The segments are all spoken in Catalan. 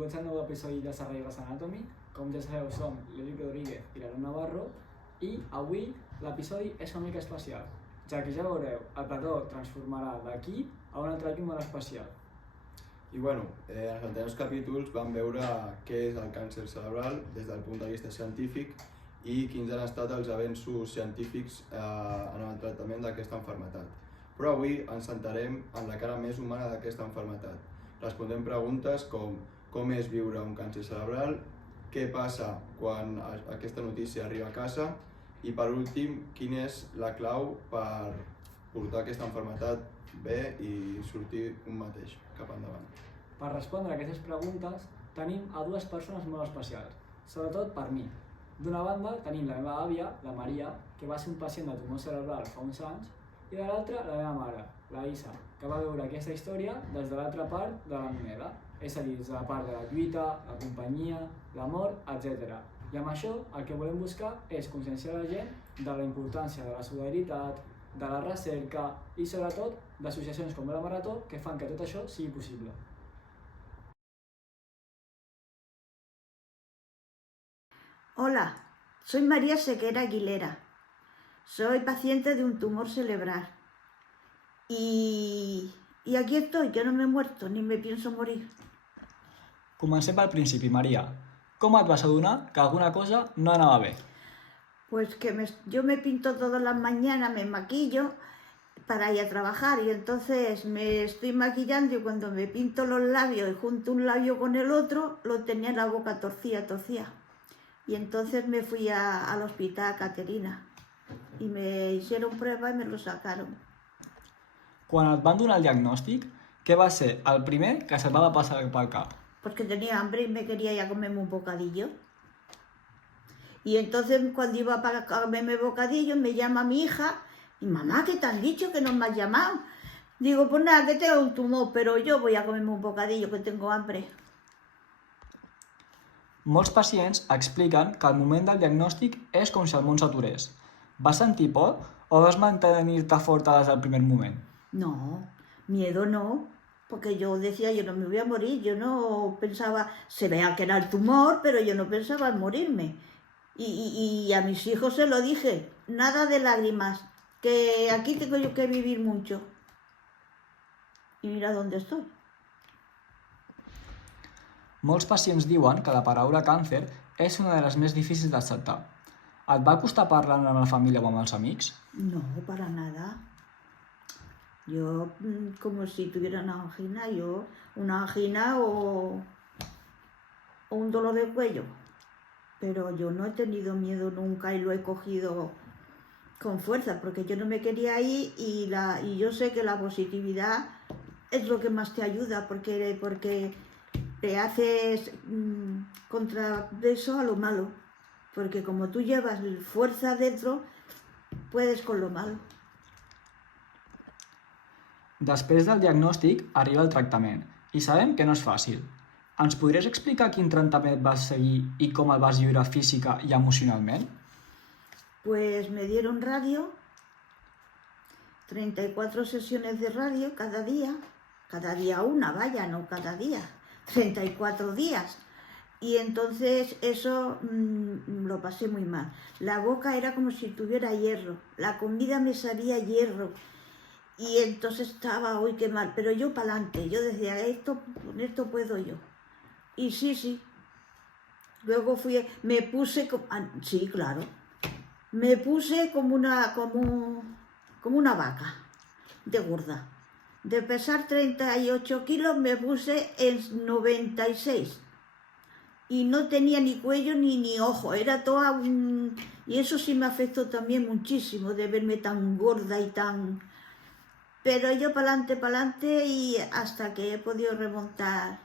benvinguts al nou episodi de Serralles Anatomy. Com ja sabeu, som l'Eric Rodríguez i l'Aaron Navarro i avui l'episodi és una mica especial, ja que ja veureu, el plató transformarà d'aquí a un altre equip molt especial. I bueno, en els anteriors capítols vam veure què és el càncer cerebral des del punt de vista científic i quins han estat els avenços científics en el tractament d'aquesta malaltia. Però avui ens centrarem en la cara més humana d'aquesta malaltia. Respondrem preguntes com és viure un càncer cerebral, què passa quan aquesta notícia arriba a casa i per últim, quina és la clau per portar aquesta malaltia bé i sortir un mateix cap endavant. Per respondre a aquestes preguntes tenim a dues persones molt especials, sobretot per mi. D'una banda tenim la meva àvia, la Maria, que va ser un pacient de tumor cerebral fa uns anys, i de l'altra la meva mare, la Isa, que va veure aquesta història des de l'altra part de la moneda, és a dir, des de la part de la lluita, la companyia, l'amor, etc. I amb això el que volem buscar és conscienciar la gent de la importància de la solidaritat, de la recerca i sobretot d'associacions com la Marató que fan que tot això sigui possible. Hola, soy María Sequera Aguilera. Soy paciente de un tumor cerebral. Y aquí estoy, yo no me he muerto ni me pienso morir. Comencem pel principi, Maria. Com et vas adonar que alguna cosa no anava bé? Pues que yo me pinto todas las mañanas, me maquillo para ir a trabajar y entonces me estoy maquillando y cuando me pinto los labios y junto un labio con el otro, lo tenía en la boca torcida. Y entonces me fui al hospital Caterina y me hicieron pruebas y me lo sacaron. Quan et van donar el diagnòstic, què va ser el primer que se't va passar pel cap? Porque tenía hambre y me quería ir a comerme un bocadillo. Y entonces cuando iba para comerme bocadillo me llama mi hija y mamá, ¿qué te han dicho que no me has llamado? Digo, pues nada, que tengo un tumor, pero yo voy a comerme un bocadillo que tengo hambre. Molts pacients expliquen que el moment del diagnòstic és com si el món s'aturés. Vas sentir por o vas mantenir-te forta des del primer moment? No, miedo no, porque yo decía, yo no me voy a morir, yo no pensaba, se vea que era el tumor, pero yo no pensaba en morirme. Y a mis hijos se lo dije, nada de lágrimas, que aquí tengo yo que vivir mucho. Y mira dónde estoy. Molts pacients diuen que la paraula càncer és una de les més difícils d'acceptar. Et va costar parlar amb la família o amb els amics? No, para nada. Yo, como si tuviera una angina o un dolor de cuello. Pero yo no he tenido miedo nunca y lo he cogido con fuerza, porque yo no me quería ir y yo sé que la positividad es lo que más te ayuda, porque te haces contrapeso a lo malo, porque como tú llevas fuerza dentro, puedes con lo malo. Després del diagnòstic arriba el tractament i sabem que no és fàcil. Ens podries explicar quin tractament vas seguir i com el vas viure física i emocionalment? Pues me dieron radio, 34 sesiones de radio cada día una, vaya, no cada día, 34 días. Y entonces eso lo pasé muy mal. La boca era como si tuviera hierro, la comida me sabía hierro. Y entonces estaba, uy, qué mal, pero yo para adelante, yo decía, con esto puedo yo. Y sí. Luego me puse, sí, claro, me puse como una vaca de gorda. De pesar 38 kilos me puse en 96. Y no tenía ni cuello ni ojo, era toda Y eso sí me afectó también muchísimo, de verme tan gorda y tan... Pero yo para adelante y hasta que he podido remontar.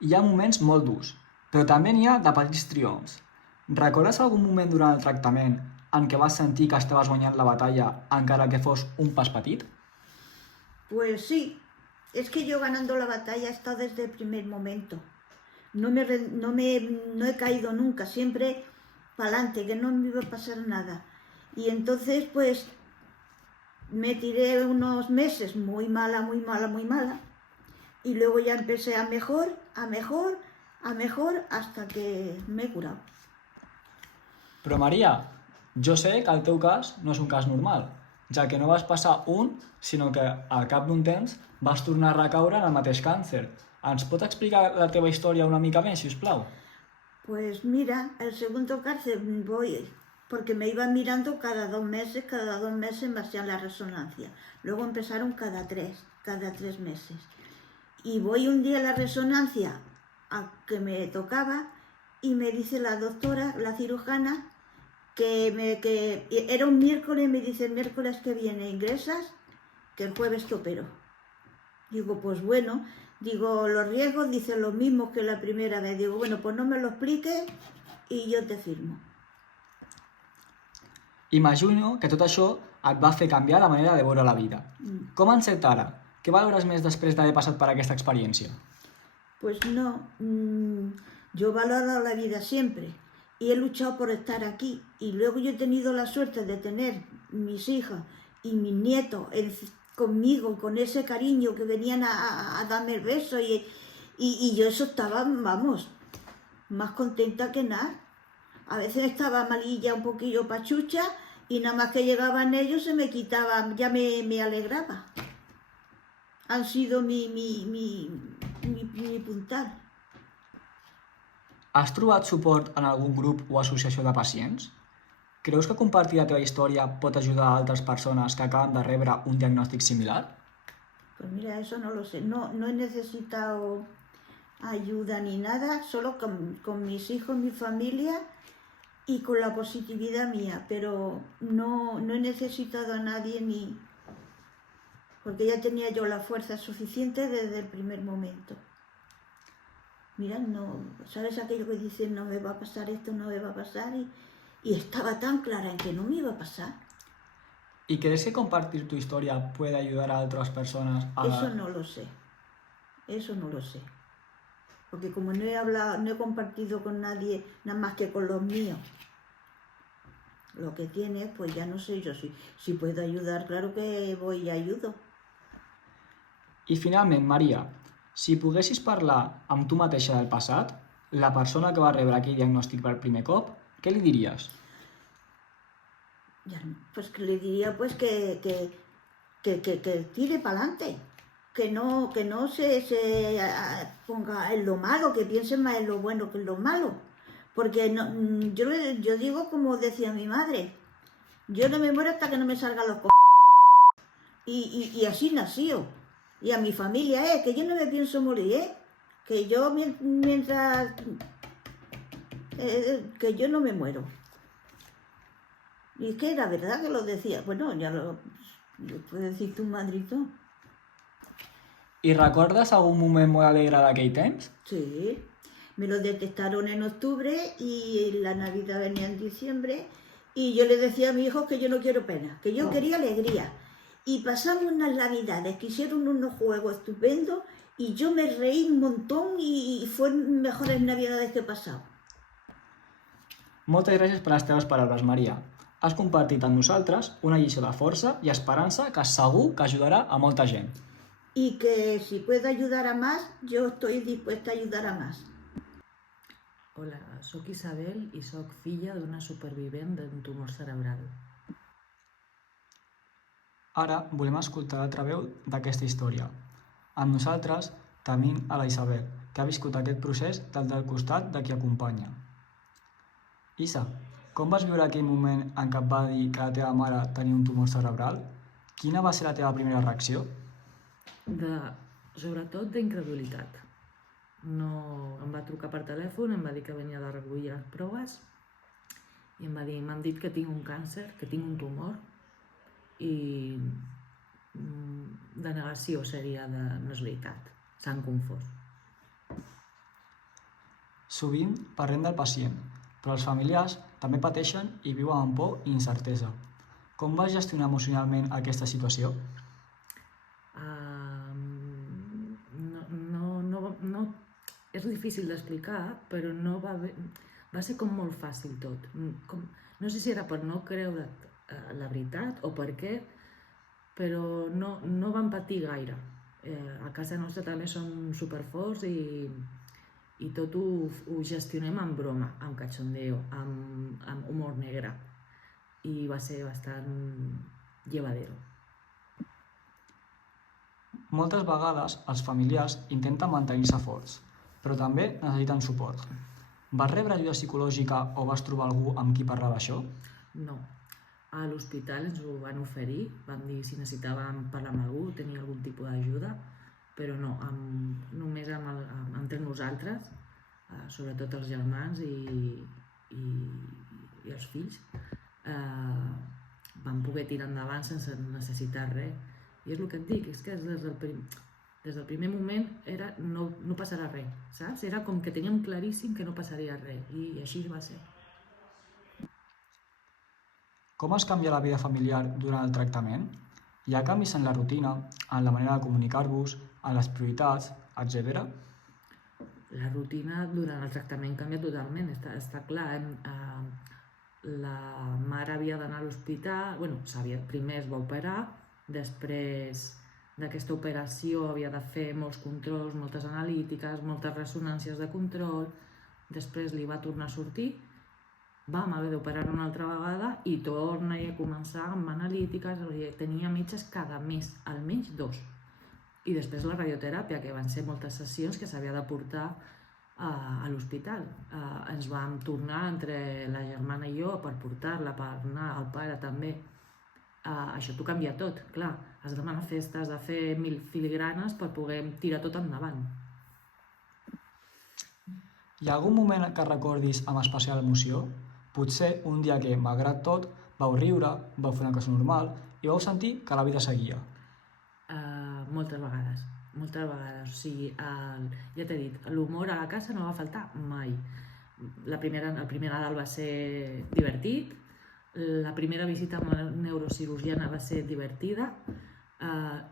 Hi ha moments molt durs, però també n'hi ha de petits triomfs. Recordes algun moment durant el tractament en què vas sentir que estaves guanyant la batalla encara que fos un pas petit? Pues sí, es que yo ganando la batalla he estado desde el primer momento. No he caído nunca, siempre para adelante, que no me iba a pasar nada. Y entonces pues me tiré unos meses muy mala, Y luego ya empecé a mejor, hasta que me he curado. Però Maria, jo sé que el teu cas no és un cas normal, ja que no vas passar un, sinó que al cap d'un temps vas tornar a recaure en el mateix càncer. Ens pots explicar la teva història una mica més, si us plau? Pues mira, el segundo cáncer voy, porque me iban mirando cada 2 meses me hacían la resonancia. Luego empezaron cada tres meses. Y voy un día a la resonancia a que me tocaba y me dice la doctora, la cirujana, que era un miércoles y me dice: el miércoles que viene ingresas, que el jueves te opero. Digo, pues bueno, digo, los riesgos dicen los mismos que la primera vez. Digo, bueno, pues no me lo expliques y yo te firmo. Imagino que tot això et va fer canviar la manera de veure la vida. Com en set ara? Què valores més després d'haver passat per aquesta experiència? Pues no, yo valoro la vida siempre y he luchado por estar aquí. Y luego yo he tenido la suerte de tener mis hijas y mis nietos conmigo, con ese cariño que venían a darme el beso y yo eso estaba, vamos, más contenta que nada. A veces estaba malilla, un poquillo pachucha y nada más que llegaban ellos se me quitaba, ya me alegraba. Han sido mi puntal. Has trobat suport en algun grup o associació de pacients? Creus que compartir la teva història pot ajudar a altres persones que acaben de rebre un diagnòstic similar? Pues mira, eso no lo sé. No he necesitado ayuda ni nada, solo con mis hijos, mi familia y con la positividad mía, pero no he necesitado a nadie ni... porque ya tenía yo la fuerza suficiente desde el primer momento. Mira, no, ¿sabes aquello que dicen no me va a pasar esto, no me va a pasar? Y estaba tan clara en que no me iba a pasar. ¿Y crees que compartir tu historia puede ayudar a otras personas a... Eso no lo sé. Porque como no he compartido con nadie nada más que con los míos lo que tienes, pues ya no sé yo si puedo ayudar, claro que voy y ayudo. I finalment, Maria, si poguessis parlar amb tu mateixa del passat, la persona que va rebre aquell diagnòstic per primer cop, què li diries? Pues que le diría pues que tire para adelante, que no se ponga en lo malo, que piense más en lo bueno que en lo malo. Porque no, yo digo como decía mi madre, yo no me muero hasta que no me salgan los y así nació. Y a mi familia, que yo no me pienso morir, que yo mientras... que yo no me muero. Y es que la verdad que lo decía, bueno, ya lo puedes decir tu madrito. I recordes algun moment molt alegre d'aquell temps? Sí, me lo detectaron en octubre y la Navidad venía en diciembre y yo le decía a mi hijo que yo no quiero pena, que yo quería alegría. Y pasamos unas Navidades que hicieron unos juegos estupendos y yo me reí un montón y fueron mejores Navidades que he pasado. Moltes gràcies per les teves paraules, Maria. Has compartit amb nosaltres una lliçó de força i esperança que segur que ajudarà a molta gent. Y que si puedo ayudar a más, yo estoy dispuesta a ayudar a más. Hola, soc Isabel i soc filla d'una supervivent d'un tumor cerebral. Ara volem escoltar l'altra veu d'aquesta història. Amb nosaltres tenim a la Isabel, que ha viscut aquest procés del costat de qui acompanya. Isa, com vas viure aquell moment en què et va dir que la teva mare tenia un tumor cerebral? Quina va ser la teva primera reacció? Sobretot d'incredulitat. Em va trucar per telèfon, em va dir que venia de recollir les proves i em va dir, m'han dit que tinc un càncer, que tinc un tumor i de negació seria de no és veritat, s'han confós. Sovint parlem del pacient, però els familiars també pateixen i viuen amb por i incertesa. Com vas gestionar emocionalment aquesta situació? És difícil d'explicar, però va ser com molt fàcil tot. No sé si era per no creure la veritat o per què, però no vam patir gaire. A casa nostra també som superforts i tot ho gestionem amb broma, amb cachondeo, amb humor negre. I va ser bastant llevadero. Moltes vegades els familiars intenten mantenir-se forts, però també necessiten suport. Vas rebre ajuda psicològica o vas trobar algú amb qui parlar d'això? No. A l'hospital ens ho van oferir, van dir si necessitàvem parlar amb algú, tenir algun tipus d'ajuda, però no, només entre nosaltres, sobretot els germans i els fills, vam poder tirar endavant sense necessitar res. I és el que et dic, és que des del primer moment no passarà res, saps? Era com que teníem claríssim que no passaria res, i així va ser. Com es canvia la vida familiar durant el tractament? Hi ha canvis en la rutina, en la manera de comunicar-vos, en les prioritats, etc. La rutina durant el tractament canvia totalment, està clar. La mare havia d'anar a l'hospital, primer es va operar, després d'aquesta operació havia de fer molts controls, moltes analítiques, moltes ressonàncies de control, després li va tornar a sortir, vam haver d'operar una altra vegada i torna a començar amb analítiques, tenia metges cada mes, almenys 2. I després la radioteràpia, que van ser moltes sessions que s'havia de portar a l'hospital. Ens vam tornar entre la germana i jo per portar-la, per anar al pare també. Això t'ho canvia tot, clar. Has de manifestar, has de fer 1000 filigranes per poder tirar tot endavant. Hi ha algun moment que recordis amb especial emoció? Potser un dia que, malgrat tot, vau riure, vau fer una cosa normal i vau sentir que la vida seguia. Moltes vegades. O sigui, ja t'he dit, l'humor a la casa no va faltar mai. El primer Nadal va ser divertit, la primera visita amb la neurocirurgiana va ser divertida.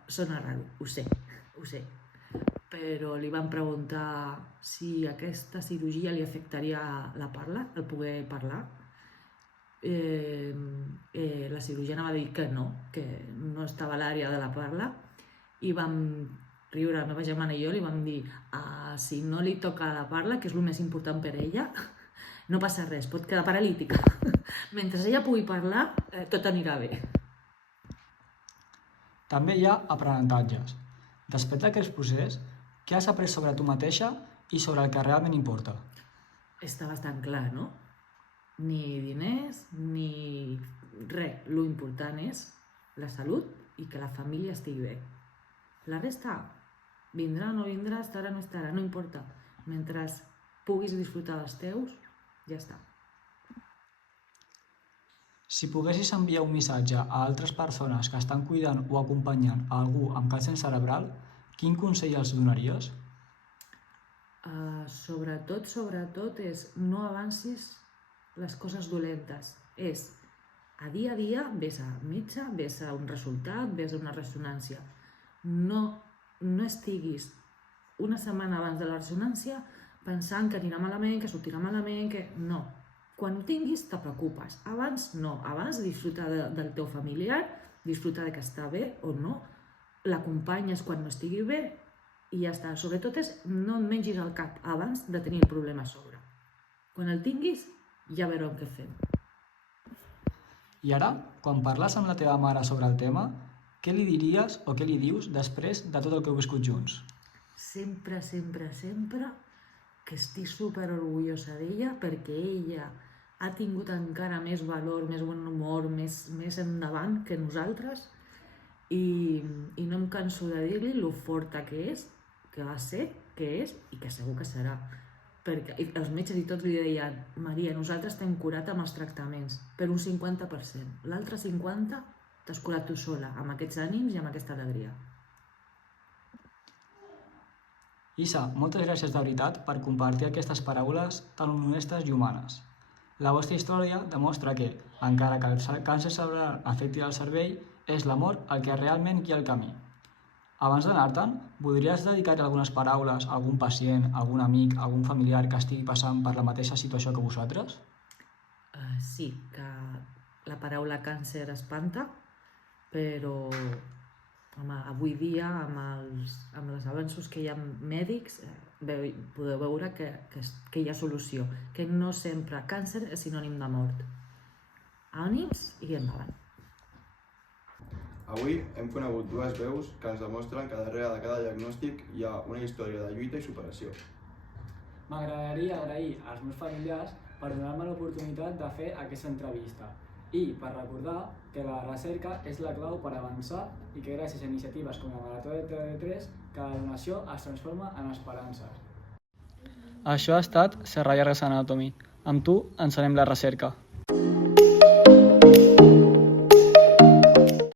Sona raro, ho sé. Però li van preguntar si aquesta cirurgia li afectaria la parla, el poder parlar. La cirurgiana va dir que no estava a l'àrea de la parla, i vam riure, la meva germana i jo li vam dir si no li toca la parla, que és el més important per ella, no passa res, pot quedar paralítica. Mentre ella pugui parlar, tot anirà bé. També hi ha aprenentatges. Després d'aquest procés, què has après sobre tu mateixa i sobre el que realment importa? Està bastant clar, no? Ni diners, ni res. Lo important és la salut i que la família estigui bé. La resta, vindrà o no vindrà, estarà o no estarà, no importa. Mentre puguis disfrutar dels teus, ja està. Si poguessis enviar un missatge a altres persones que estan cuidant o acompanyant a algú amb càncer cerebral, quin consell els donaries? Sobretot és no avancis les coses dolentes. És a dia ves a metge, ves a un resultat, ves a una ressonància. No estiguis una setmana abans de la ressonància pensant que anirà malament, que sortirà malament, que no. Quan ho tinguis te preocupes. Abans no. Abans disfruta del teu familiar, disfruta que està bé o no, l'acompanyes quan no estigui bé i ja està. Sobretot no et mengis el cap abans de tenir el problema a sobre. Quan el tinguis, ja veurem què fem. I ara, quan parles amb la teva mare sobre el tema, què li diries o què li dius després de tot el que heu viscut junts? Sempre que estic superorgullosa d'ella perquè ella ha tingut encara més valor, més bon humor, més endavant que nosaltres i no em canso de dir-li lo forta que és, que va ser, que és i que segur que serà. Perquè els metges i tots li deien Maria, nosaltres t'hem curat amb els tractaments per un 50%. L'altre 50% t'has curat tu sola, amb aquests ànims i amb aquesta alegria. Isa, moltes gràcies de veritat per compartir aquestes paraules tan honestes i humanes. La vostra història demostra que, encara que el càncer cerebral afecti el cervell, és l'amor el que realment guia el camí. Abans d'anar-te'n, voldries dedicar algunes paraules a algun pacient, algun amic, algun familiar que estigui passant per la mateixa situació que vosaltres? Sí, que la paraula càncer espanta, però avui dia, amb els avanços que hi ha mèdics, podeu veure que hi ha solució, que no sempre càncer és sinònim de mort. Ànims i endavant. Avui hem conegut dues veus que ens demostren que darrere de cada diagnòstic hi ha una història de lluita i superació. M'agradaria agrair als meus familiars per donar-me l'oportunitat de fer aquesta entrevista i per recordar que la recerca és la clau per avançar i que gràcies a iniciatives com la Marató de TV3 cada donació es transforma en esperances. Això ha estat Serra Llargues Anatomy. Amb tu encenem la recerca.